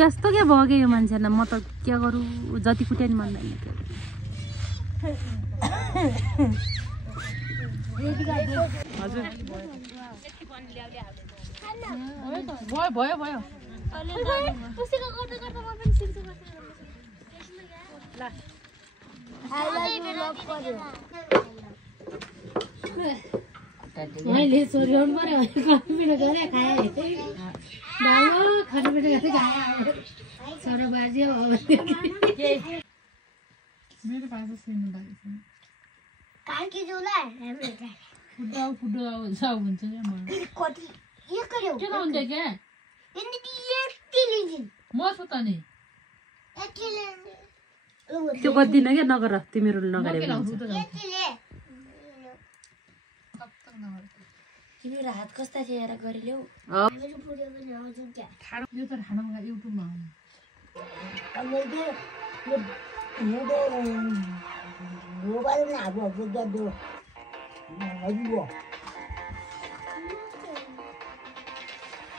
यस्तो के भयो के यो मान्छेलाई म त के गरौँ जति कुटे नि मन लाग्यो हजुर भयो भयो भयो मैले सोर्याउनु पर्यो खाने गरे खाए बाबु खाने गरे खाए छोरो बाजे मेरो पास सिन लाग्छ काकी जुलाई फुड्डा हुन्छ हुन्छ म कति यो गर्यो के हुन्छ के इन्दी एकटिलिजिन म छु त नि त्यो गर्दिन के नगर तिमीहरु नगरे तिम्रो हात कस्ता थियो हेर गरिलेउ मेरो पुरो पनि आउँछ क्या यो त खानामा युट्युबमा मैले मोबाइल ना अब गदो हजुर